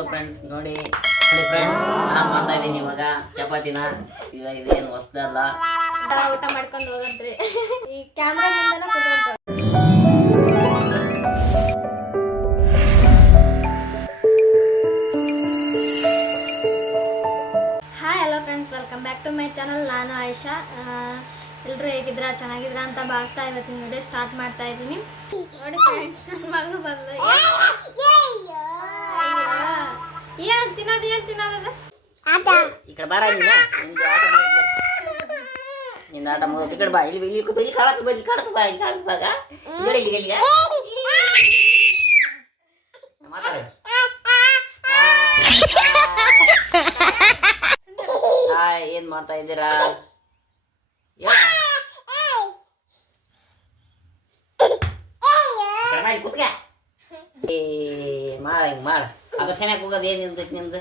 Hello friends ನೋಡಿ. ನೋಡಿ friends ನಾನು ಮಾಡ್ತಾ ಇದ್ದೀನಿ ಇವಾಗ. ಚಪಾತಿನ. ಈಗ ಇದೇನು ಹೊಸದಲ್ಲ. ಊಟ ಮಾಡ್ಕೊಂಡು ಹೋಗಂತ್ರಿ. ಈ camera ಮುಂದೆನ hi hello friends welcome back to my channel ನಾನು ಆಯಿಷಾ. ಎಲ್ಲರೂ ಹೇಗಿದ್ರ ಚೆನ್ನಾಗಿದ್ರ ಅಂತ ಭಾವಿಸ್ತಾ ಇವತ್ತಿನ ವಿಡಿಯೋ ಸ್ಟಾರ್ಟ್ ಮಾಡ್ತಾ ಇದ್ದೀನಿ. ನೋಡಿ ಫ್ರೆಂಡ್ಸ್ ನನ್ನ ಮಗಳು ಬಂದ್ಲು. ಏನು ತಿನ್ನೋದು ಏನು ತಿನ್ನೋದು ಈ ಕಡೆ ಬಾರ ನಿನ್ನ ನಿಂದು ಆಟ ಮುಗ್ದು. ಈ ಕಡೆ ಬಾ. ಇಲ್ಲಿ ಇಲ್ಲಿ ಕೂತು ಇಲ್ಲಿ ಕಾಳತ್ತು ಬಾ ಇಲ್ಲಿ ಕಾಳತ್ತು ಬಾ ಇಲ್ಲಿ ಕಾಳತ್ತು ಬಾಗ ಇಲ್ಲಿ ಇಲ್ಲಿ ಇಲ್ಲಿ ಮಾತಾಡು ಹಾಯ್ ಏನ್ ಮಾಡ್ತಾ ಇದ್ದೀರಾ? ಕೂತ್ಕ ಏ ಮಾಡ ಹಿಂಗ್ ಮಾಡ. ಅದ್ರ ಸೆನ್ಯಾಗ ಹೋಗೋದು ಏನು ನಿಂದೈತಿ ನಿಂದು?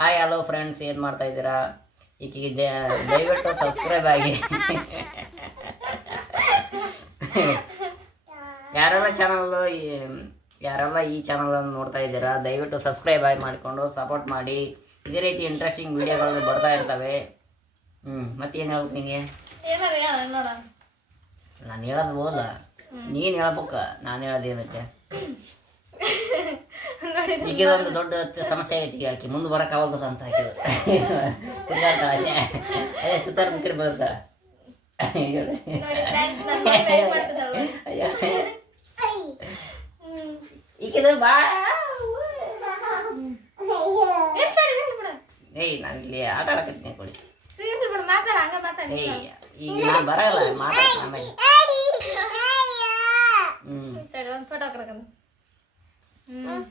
ಹಾಯ್ ಹಲೋ ಫ್ರೆಂಡ್ಸ್ ಏನು ಮಾಡ್ತಾ ಇದ್ದೀರಾ? ಈಕಿಗೆ ಜ ದಯವಿಟ್ಟು ಸಬ್ಸ್ಕ್ರೈಬ್ ಆಗಿ. ಯಾರೆಲ್ಲ ಚಾನಲ್ ಯಾರೆಲ್ಲ ಈ ಚಾನಲನ್ನು ನೋಡ್ತಾ ಇದ್ದೀರಾ, ದಯವಿಟ್ಟು ಸಬ್ಸ್ಕ್ರೈಬ್ ಆಗಿ ಮಾಡಿಕೊಂಡು ಸಪೋರ್ಟ್ ಮಾಡಿ. ಇದೇ ರೀತಿ ಇಂಟ್ರೆಸ್ಟಿಂಗ್ ವಿಡಿಯೋಗಳು ಬರ್ತಾ ಇರ್ತವೆ. ಹ್ಞೂ ಮತ್ತೇನು ಹೇಳ್ಬೇಕು ನಿಮಗೆ ಏನಾರು ಹೇಳ ನೋಡ ನಾನು ಹೇಳೋದು ಹೋದ ನೀನು ಹೇಳ್ಬೇಕ ನಾನು ಹೇಳೋದು ಏನಕ್ಕೆ? ಈಗ ಒಂದು ದೊಡ್ಡ ಸಮಸ್ಯೆ ಐತಿ ಈಗ ಆಕಿ ಮುಂದೆ ಬರಕ್ ಆಗೋದು ಅಂತ ಆಕಿದು ತಿರ್ಗಾಡ್ತಾಳ ಅದೇ ಸುತ್ತಾರ ಕಡೆ ಬರ್ತಾಳ ಏಯ್ ನಾನು ಇಲ್ಲಿ ಆಟ ಆಡಕತ್ತೀನಿ ಕೊಡಿ. ಮಾತಾಡ ಹಂಗ ಮಾತಾಡಿ ಏಯ್ ಈಗ ನಾನು ಬರಲ್ಲ ಮಾತಾಡ ಆಮೇಲೆ. ಹ್ಮ್. ತಡಿ, ಒಂದ್ ಫೋಟೋ ಹ್ಮ್.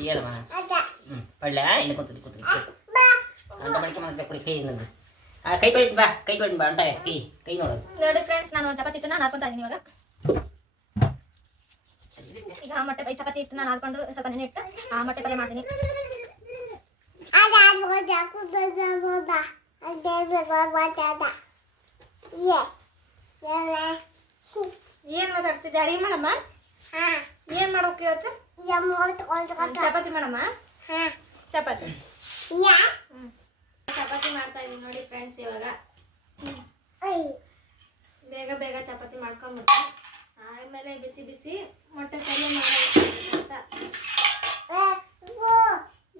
ಹೇಳಮ್ಮ. ಹ್ಮ್ ಪಡ್ಲ ಇಲ್ಲಿ ಕೂತ್ರಿ ಕೂತ್ರಿ ಅಂತ ಮಡಿಕೆ ಮತ್ತೆ ಕೊಡಿ ಕೈ ಆ ಬಾ ಕೈ ಬಾ ಕೈ ಕೈ ನೋಡೋದು ನೋಡಿ ಫ್ರೆಂಡ್ಸ್ ನಾನು ಚಪಾತಿ ಹಿಟ್ಟು ನಾನು ಹಾಕೊಂತ ಇದೀನಿ ಇವಾಗ. ಈಗ ಆ ಮೊಟ್ಟೆ ಚಪಾತಿ ಹಿಟ್ಟು ನಾನು ಹಾಕೊಂಡು ಸ್ವಲ್ಪ ನೆನೆ ಇಟ್ಟು ಆ ಮೊಟ್ಟೆ ಪಲ್ಯ ಮಾಡ್ತೀನಿ. ಏನ್ ಮಾತಾಡ್ತಿದ್ದೆ? ಅಡಿಗೆ ಮಾಡಮ್ಮ? ಏನ್ ಮಾಡೋಕೆ ಇವತ್ತು? ಚಪಾತಿ ಮಾಡಮ್ಮ? ಚಪಾತಿ. ಹ್ಮ್. ಚಪಾತಿ ಮಾಡ್ತಾ ಇದೀನಿ ನೋಡಿ ಫ್ರೆಂಡ್ಸ್ ಇವಾಗ. ಬೇಗ ಬೇಗ ಚಪಾತಿ ಮಾಡ್ಕೊಂಬಿಟ್ಟು ಆಮೇಲೆ ಬಿಸಿ ಬಿಸಿ ಮೊಟ್ಟೆ ಮಾಡೋದು ಅಂತ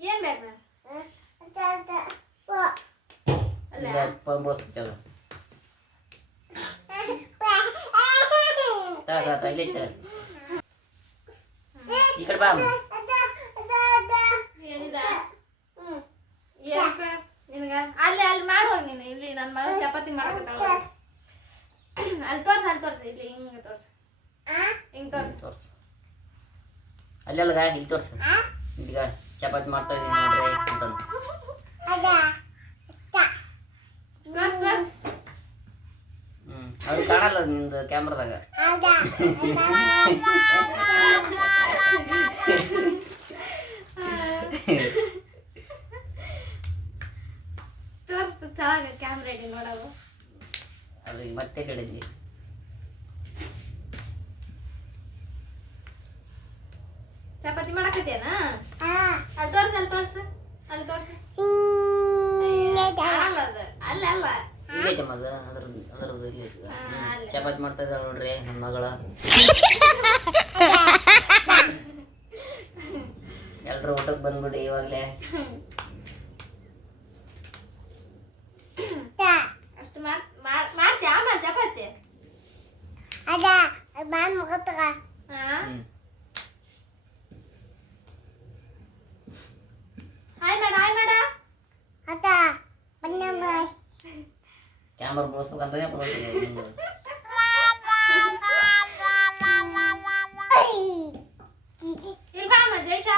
ಏನ್ ಬೇಕು ಅಲ್ಲ ಬೋಸ್ತಿತ್ತಲ್ಲ ತಾ ತಾ ತಾ ಇಲ್ಲಿ ಇಟ್ಟು. ಈ ಕಡೆ ಬಾ ಅಲ್ಲಿ ಅಲ್ಲಿ ಮಾಡುವಾಗ ನೀನು. ಇಲ್ಲಿ ನನ್ನ ಮಗ ಚಪಾತಿ ಮಾಡಕತ್ತಾಳ ಅಲ್ಲಿ ತೋರ್ಸ ಅಲ್ಲಿ ತೋರ್ಸ. ಇಲ್ಲಿ ಹಿಂಗ ತೋರ್ಸ. ಹಿಂಗೆ ತೋರ್ಸ. ತೋರ್ಸು. ಅಲ್ಲೆಲ್ಲ ಇಲ್ಲಿ ತೋರ್ಸು. ಈಗ ಚಪಾತಿ ಮಾಡ್ತಾ ಇದೀನಿ ನೋಡ್ರಿ ಅಂತಂದು. ಅದು ಕಾಣಲ್ಲ ನಿಂದು ಕ್ಯಾಮ್ರಾದಾಗ. ತೋರ್ಸ್ ತಳಗ ಕ್ಯಾಮ್ರಾ ಇಡಿ ನೋಡವು ಅದು ಮತ್ತೆ ಕಡಿದ್ವಿ ಚಪಾತಿ ಮಾಡಕತ್ತೇನಾ? ಅಲ್ಲಿ ತೋರ್ಸ ಅಲ್ಲಿ ತೋರ್ಸ ಅಲ್ಲಿ ತೋರ್ಸ. ಅಲ್ಲ ಅದು. ಅಲ್ಲ ಅಲ್ಲ. ಇಲ್ಲೈತೆ ಮಗ ಅದ್ರ ಅದ್ರದ್ದು ಇಲ್ಲಿ. ಚಪಾತಿ ಮಾಡ್ತಾ ಇದ್ದಾಳೆ ನೋಡ್ರಿ ನನ್ನ ಮಗಳ ಎಲ್ರು ಊಟಕ್ಕೆ ಬಂದ್ಬಿಡಿ ಇವಾಗಲೇ ಅಷ್ಟು ಮಾಡ್ ಮಾಡ್- ಮಾಡ್ತೀಯ ಆಮೇಲೆ ಚಪಾತಿ ಹಾ ಹ್ಮ್ ಹಾಯ್ ಮಾಡ ಹಾಯ್ ಮಾಡ ಕ್ಯಾಮ್ರಾ ಬಳಸ್ಬೇಕಂತಾನೆ ಬಳಸ್ತೀನಿ ಇಲ್ಲಿ ಬಾ ಅಮ್ಮ ಜೈಶಾ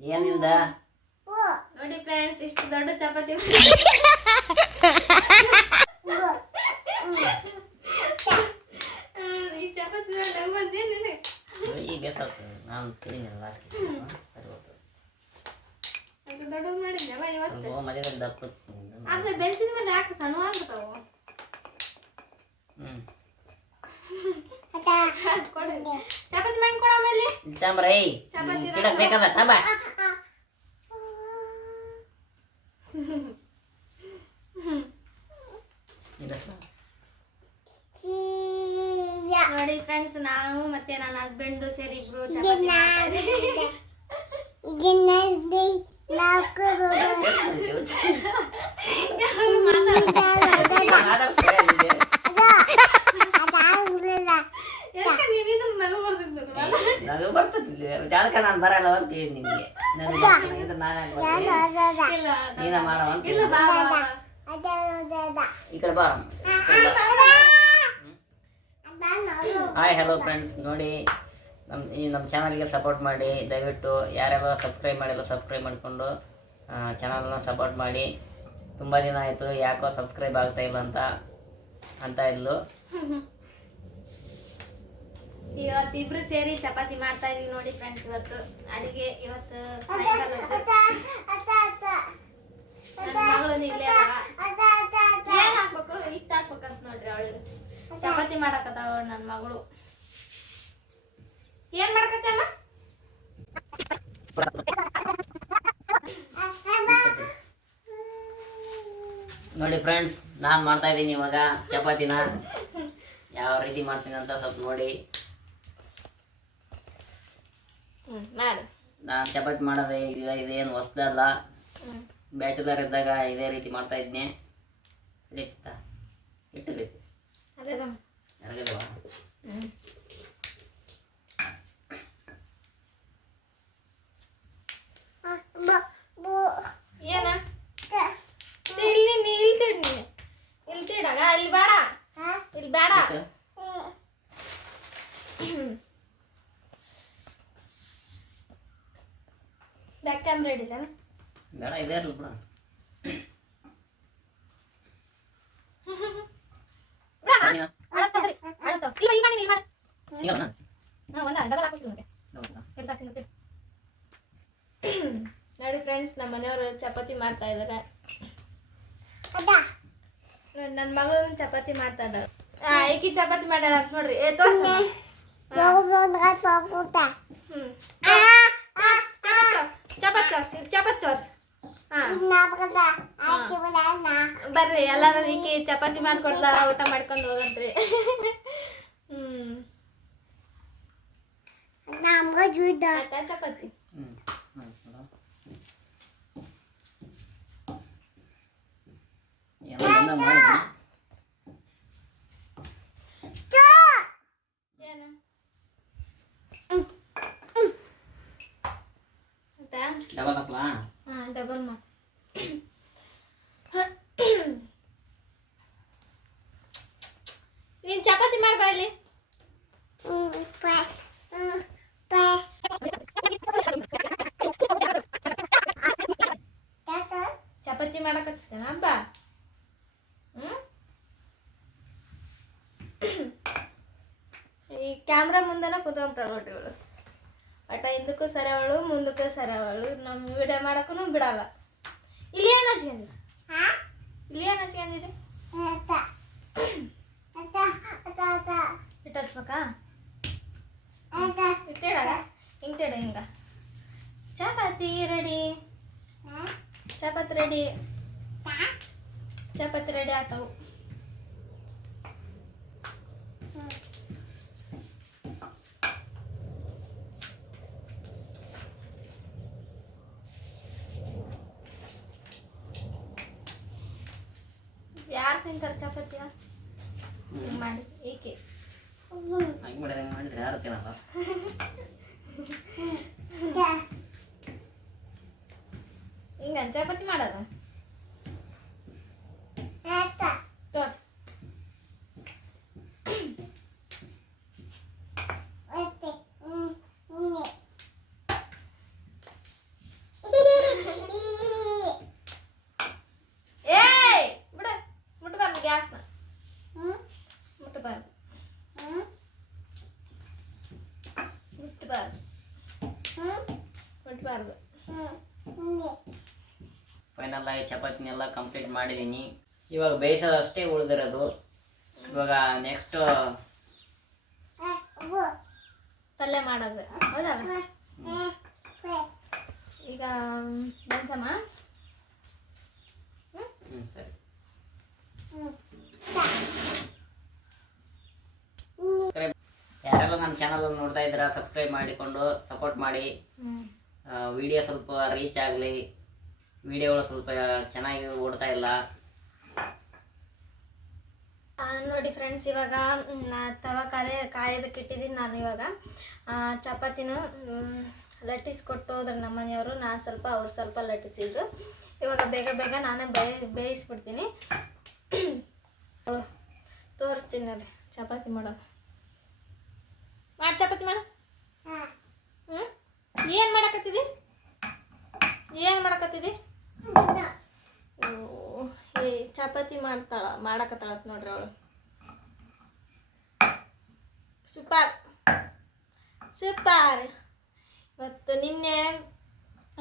ಏನಿಂದ ನೋಡಿ ಫ್ರೆಂಡ್ಸ್ ಇಷ್ಟು ದೊಡ್ಡ ಚಪಾತಿ ಹ್ಮ್, ಈ ಚಪಾತಿ ನೋಡಿ ನಂಗ್ ಬಂದೇನ್ ನಿನಗೆ ಈಗ ಬೇಸಾಗ್ತದೆ ನಾನು ತಿಳಿನಿಲ್ಲ ಸರಿ ಹೋಗ್ತದೆ ಅದು ದೊಡ್ಡದು ಮಾಡಿದ್ನಲ್ಲ ಇವತ್ತು ಅಲ್ವೋ ಮಧ್ಯದಲ್ಲಿ ದಪ್ಪ ಅದು ಬೆನ್ಸಿನ ಮೇಲೆ ಯಾಕೆ ಸಣ್ಣ ಆಗ್ಬಿಡ್ತಾವು ಹ್ಞೂ. ಚಪಾತಿ ಮಾಡಿ ಕೊಡ ಆಮೇಲೆ ತಾಂಬ್ರೈ ಚಪಾತಿ ಗಿಡಕ್ಕೆ ಬೇಕಾದ ತಾಂಬ ನೋಡಿ ಫ್ರೆಂಡ್ಸ್ ನಾನು ಮತ್ತೆ ನನ್ನ ಹಸ್ಬೆಂಡ್ ಸೇರಿ ಇಬ್ರು ಚಪಾತಿ ಮಾತಾಡ್ತಾರೆ? ನಗು ನಾನು ಬರಲ್ಲ ಅಂತ ಹೇಳಿ ನಿನಗೆ ನನಗೆ ನಾನು ಬಾ. ಈ ಕಡೆ ಬಾ ಹಾಯ್ ಹಲೋ ಫ್ರೆಂಡ್ಸ್ ನೋಡಿ ನಮ್ಮ ಈ ನಮ್ಮ ಚಾನಲ್ಗೆ ಸಪೋರ್ಟ್ ಮಾಡಿ, ದಯವಿಟ್ಟು ಯಾರ್ಯಾರು ಸಬ್ಸ್ಕ್ರೈಬ್ ಮಾಡಿಲ್ಲ ಸಬ್ಸ್ಕ್ರೈಬ್ ಮಾಡಿಕೊಂಡು ಚಾನಲ್ನ ಸಪೋರ್ಟ್ ಮಾಡಿ ತುಂಬ ದಿನ ಆಯಿತು ಯಾಕೋ ಸಬ್ಸ್ಕ್ರೈಬ್ ಆಗ್ತಾ ಇಲ್ಲ ಅಂತ ಅಂತ ಇದ್ಲು. ಇವತ್ತು ಇಬ್ರು ಸೇರಿ ಚಪಾತಿ ಮಾಡ್ತಾ ಇದೀವಿ ನೋಡಿ ಫ್ರೆಂಡ್ಸ್ ಇವತ್ತು. ಅಡಿಗೆ ಇವತ್ತು ಸಾಯಂಕಾಲ ನನ್ನ ಮಗಳು ಇಲ್ಲೇ. ಏನ್ ಹಾಕ್ಬೇಕು? ಹಿಟ್ಟು ಹಾಕ್ಬೇಕಂತ ನೋಡ್ರಿ ಅವಳಿಗೆ ಚಪಾತಿ ಮಾಡಕತ್ತಾವ ನನ್ನ ಮಗಳು. ಏನ್ ಮಾಡಕತ್ತಲ್ಲ ನೋಡಿ ಫ್ರೆಂಡ್ಸ್ ನಾನು ಮಾಡ್ತಾ ಇದ್ದೀನಿ ಇವಾಗ ಚಪಾತಿನ. ಯಾವ ರೀತಿ ಮಾಡ್ತೀನಿ ಅಂತ ಸ್ವಲ್ಪ ನೋಡಿ. ನಾನು ಚಪಾತಿ ಮಾಡೋದೇ ಇಲ್ಲ ಇದೇನು ಹೊಸ್ದಲ್ಲ. ಬ್ಯಾಚುಲರ್ ಇದ್ದಾಗ ಇದೇ ರೀತಿ ಮಾಡ್ತಾ ಇದ್ನಿ. ಹಿಡಿತಾ ಹಿಟ್ಟಿದೈತಿ ಅದೇ ನನಗಿಲ್ವಾ ಹ್ಮ್ ಏನ ಇಲ್ಲಿ ನೀ ಇಲ್ಲಿ ತಿಡ್ ನೀನು ಇಲ್ಲಿ ತಿಡಾಗ ಇಲ್ಲಿ ಬೇಡ ಇಲ್ಲಿ ಬೇಡ ಹಿಟ್ಟು? ಬ್ಯಾಕ್ ಕ್ಯಾಮ್ರಾ ಹಿಡಿಲ್ಲ ಬೇಡ ಇದೇ ಇರಲಿ ಬಿಡ ಸರಿನಾ? ಸರಿ ಆಡತ್ತ ಇಲ್ಲ ಇಲ್ಲಿ ಮಾಡಿ ಇಲ್ಲಿ ಮಾಡಿ ಸಿಗಲ್ಲ ಹಾ ಒಂದ ಡಬಲ್ ಹಾಕ್ತೀನಿ ಬೇಡ ಇದೇ ಇರಲಿ ಬಿಡ. ನೋಡಿ ಫ್ರೆಂಡ್ಸ್ ನಮ್ಮ ಮನೆಯವರು ಚಪಾತಿ ಮಾಡ್ತಾ ಇದ್ದಾರೆ ನೋಡಿ ನನ್ನ ಮಗಳು ಚಪಾತಿ ಮಾಡ್ತಾ ಇದ್ದಾರೆ ಐಕಿ ಚಪಾತಿ ಮಾಡ್ಯಾಳ ಅಂತ ನೋಡ್ರಿ. ಏ ತೋರ್ಸ. ತೋರ್ಸಿ ಚಪಾತಿ ತೋರ್ಸಿ. ಹಾ. ಬರ್ರಿ ಎಲ್ಲಾರು ಈಕಿ ಚಪಾತಿ ಮಾಡ್ಕೊಡ್ತಾರ ಊಟ ಮಾಡ್ಕೊಂಡು ಹೋಗಂತ್ರಿ. ಚಪಾತಿ? ಹ್ಮ್. ಹ್ಮ್, ನೋಡು. ಏನೋ ಒಂದ ಮಾಡಿದ್ನಿ. ಏನು ಆಯ್ತಾ ಡಬಲ್ ಹಾಕ್ಲಾ ಹಾ ಡಬಲ್ ಮಾಡಿ ನೀನ್ ಚಪಾತಿ ಮಾಡ್ಬಾ ಇಲ್ಲಿ ಚಪಾತಿ ಮಾಡಕತ್ತೇನ ಹಬ್ಬ ಈ ಕ್ಯಾಮ್ರಾ ಮುಂದೆನ ಕುತ್ಕೊಂಡ್ರ ನೋಡಿ ಇವಳು ಒಟ್ಟ ಹಿಂದಕ್ಕೂ ಸರಿಯವಳು ಮುಂದಕ್ಕೂ ಸರಿಯವಳು ನಮ್ಮ ವಿಡಿಯೋ ಮಾಡಕ್ಕೂ ಬಿಡಲ್ಲ ಇಲ್ಲಿ ಏನು ಹಚ್ಕೊಂಡಿಲ್ಲ ಇಲ್ಲಿ ಏನು ಹಚ್ಕೊಂಡಿದೆ ಇಟ್ಟು ಹಚ್ಬೇಕಾ ಇಟ್ಟೇಡಾಗ ಹಿಂಗೆ ತೇಡ ಹಿಂಗ chapati ready chapati ready chapati ready ಆತವು ಯಾರು ತಿಂತಾರೆ ಚಪಾತಿಯ ಹಿಂಗ್ ಮಾಡಿ. ಏಕೆ? ಹಂಗೆ ಮಾಡಿದ್ರೆ ಹಂಗೆ ಮಾಡಿದ್ರೆ? ಯಾರು ತಿನ್ನಲ್ಲ ಹಿಂಗ ಅಂಚಾಪತಿ ಮಾಡೋದು ತೋರ್ಸ್ ಏಯ್ ಬಿಡು ಮುಟ್ಬಾರ್ದು ಗ್ಯಾಸ್ನ ಮುಟ್ಬಾರ್ದು ಮುಟ್ಬಾರ್ದು ಮುಟ್ಬಾರ್ದು ಫೈನಲ್ ಆಗಿ ಚಪಾತಿನೆಲ್ಲ ಕಂಪ್ಲೀಟ್ ಮಾಡಿದ್ದೀನಿ ಇವಾಗ ಬೇಯಿಸೋದಷ್ಟೇ ಉಳಿದಿರೋದು. ಇವಾಗ ನೆಕ್ಸ್ಟು ಪಲ್ಯ ಮಾಡೋದು. ಹೌದಲ್ಲ ಈಗ ಹ್ಞೂ ಸರಿ. ಯಾರೆಲ್ಲ ನಮ್ಮ ಚಾನಲ್ ನೋಡ್ತಾ ಇದ್ದೀರಾ ಸಬ್ಸ್ಕ್ರೈಬ್ ಮಾಡಿಕೊಂಡು ಸಪೋರ್ಟ್ ಮಾಡಿ. ವಿಡಿಯೋ ಸ್ವಲ್ಪ ರೀಚ್ ಆಗಲಿ. ವಿಡಿಯೋಗಳು ಸ್ವಲ್ಪ ಚೆನ್ನಾಗಿ ಓಡ್ತಾ ಇಲ್ಲ. ನೋಡಿ ಫ್ರೆಂಡ್ಸ್ ಇವಾಗ ತವ ಕಾಯ ಕಾಯೋದಕ್ಕೆ ಇಟ್ಟಿದ್ದೀನಿ ನಾನು ಇವಾಗ. ಚಪಾತಿನೂ ಚಪಾತಿನ ಕೊಟ್ಟು ಲಟ್ಟಿಸ್ಕೊಟ್ಟು ಹೋದ್ರೆ ನಮ್ಮ ಮನೆಯವರು ನಾನು ಸ್ವಲ್ಪ ಅವ್ರು ಸ್ವಲ್ಪ ಲಟ್ಟಿಸಿದ್ರು ಇವಾಗ ಬೇಗ ಬೇಗ ನಾನೇ ಬೇಯ ಬೇಯಿಸ್ಬಿಡ್ತೀನಿ. ತೋರಿಸ್ತೀನಿ ನೋಡಿ ಚಪಾತಿ ಮಾಡೋದು ಮಾಡಿ ಚಪಾತಿ ಮಾಡು. ಹ್ಞೂ ಏನು ಮಾಡಕತ್ತಿದಿ? ಏನು ಮಾಡಕತ್ತಿದಿ? ಅಯ್ಯೋ, ಚಪಾತಿ ಮಾಡ್ತಾಳ ಮಾಡಕತ್ತಾಳತ್ ನೋಡ್ರಿ ಅವಳು. ಸೂಪರ್. ಸೂಪರ್. ಇವತ್ತು ನಿನ್ನೆ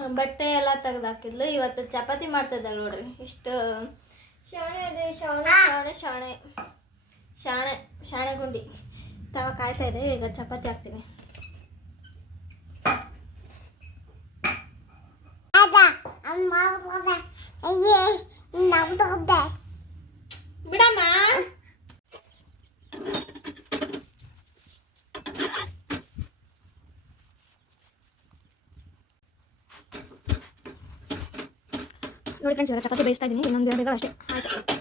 ಬಟ್ಟೆ ಎಲ್ಲ ತೆಗೆದಾಕಿದ್ಲು ಇವತ್ತು ಚಪಾತಿ ಮಾಡ್ತಿದ್ದಾಳೆ ನೋಡ್ರಿ. ಇಷ್ಟು, ಶಾಣೆ ಇದೆ, ಶಾಣೆ ಶಾಣೆ ಶಾಣೆ. ಶಾಣೆ ಶಾಣೆ ಗುಂಡಿ. ತವ ಕಾಯ್ತಾ ಇದೆ. ಈಗ ಚಪಾತಿ ಹಾಕ್ತೀನಿ. ಬಿಡಮ್ಮ ನೋಡಿ ಫ್ರೆಂಡ್ಸ್ ಇವಾಗ ಚಪಾತಿ ಬೇಯಿಸ್ತಾ ಇದ್ದೀನಿ ಇನ್ನೊಂದು ಎರಡು ಇದಾವೆ ಅಷ್ಟೇ ಆಯ್ತು